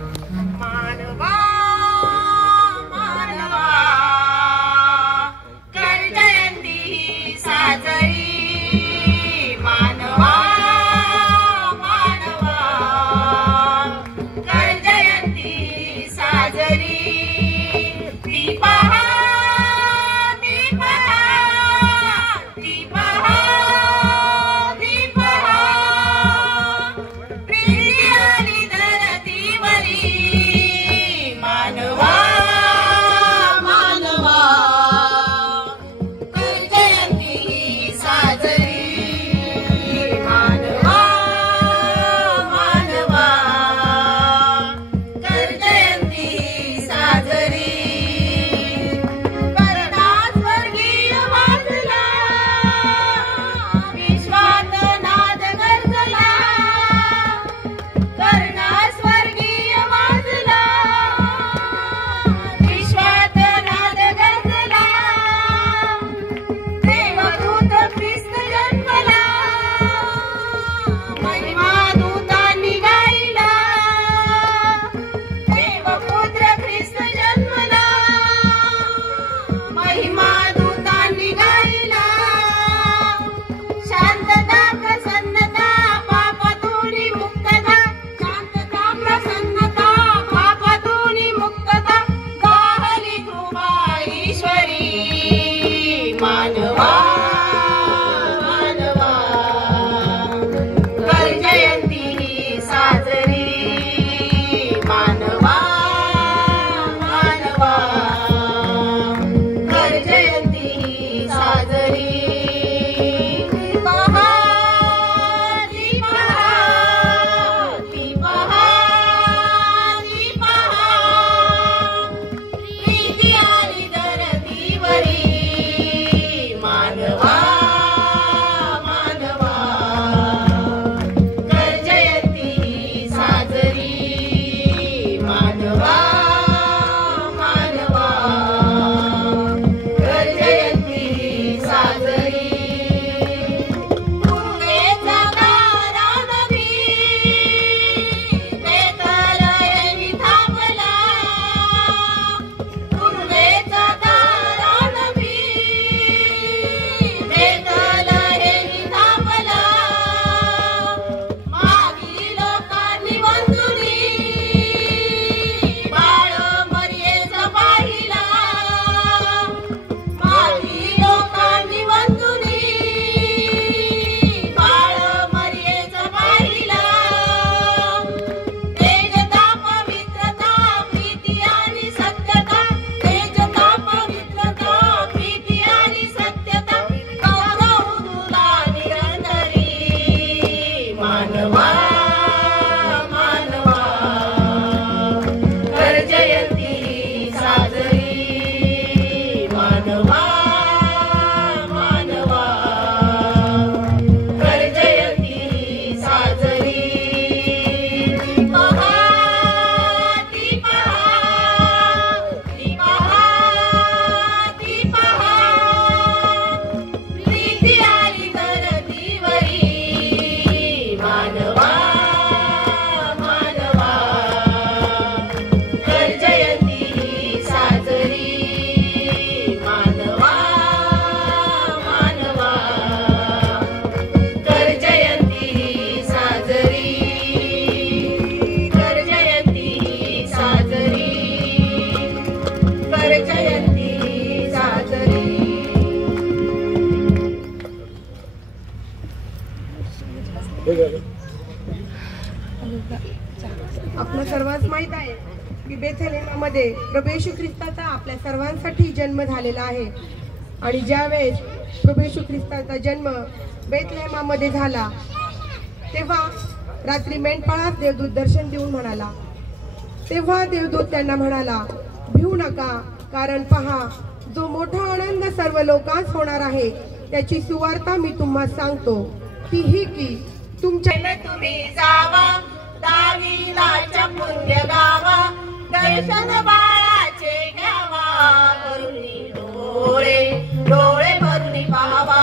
मानवा मानवा कर जयंती साजरी मानवा मानवा कर जयंती साजरी दीपहा दीपहा दीपहा दीपहा प्रीती आली धरतीवरी मानवा मानवा कर जयंती साजरी मानवा मानवा कर जयंती साजरी करणार स्वर्गीय वाचला विश्वात नाद गरजला करणार स्वर्गीय वाचला विश्वात नाद गरजला देवदूत ख्रिस्त जन्मला महिमा दूतांनी गायला देवपुत्र ख्रिस्त जन्मला महिमा दूतांनी गायला शांतता प्रसन्नता पापातून मुक्तता शांतता प्रसन्नता पापातून मुक्तता गाहली कृपा ईश्वरी मानवा मानवा कर जयंती साजरी मानवा मानवा कर जयंती साजरी दीपहा दीपहा दीपहा दीपहा प्रीती आली धरतीवरी मानवा मानवा कर जयंती साजरी मानवा मानवा कर जयंती साजरी पूर्वेचा तारा नभी बेतलयनी थांबला पूर्वेचा तारा नभी बेतलयनी थांबला मागी लोकांनी वंदुनी बाळ मर्येचा पाहिला मागी लोकांनी वंदुनी बाळ मर्येचा पाहिला तेजता पवित्रता प्रीती आणि सत्यता तेजता पवित्रता प्रीती आणि सत्यता गौरव तुला निरंतरी मानवा मानवा कर जयंती साजरी मानवा मानवा कर जयंती साजरी दीपहा दीपहा दीपहा दीपहा प्रीती आली धरतीवरी मानवा मानवा कर जयंती साजरी मानवा मानवा कर जयंती साजरी कर जयंती साजरी कर जयंती साजरी आपल्या सर्वांस माहित आहे की बेथलेहमामध्ये प्रभू येशू ख्रिस्ताचा आपल्या सर्वांसाठी जन्म झालेला आहे आणि ज्यावेळेस प्रभू येशू ख्रिस्ताचा जन्म बेथलेहमामध्ये झाला तेव्हा रात्री मेंढपाळास देवदूत दर्शन देऊन म्हणाला तेव्हा देवदूत त्यांना म्हणाला भिवू नका कारण पहा जो मोठा आनंद सर्व लोकांस होणार आहे त्याची सुवार्ता मी तुम्हा सांगतो ती ही की तुमच्या तुम्ही जावा दाविदाच्या पुण्य गावा दर्शन बाळाचे घ्यावा करुणी डोळे डोळे भरून पाहावा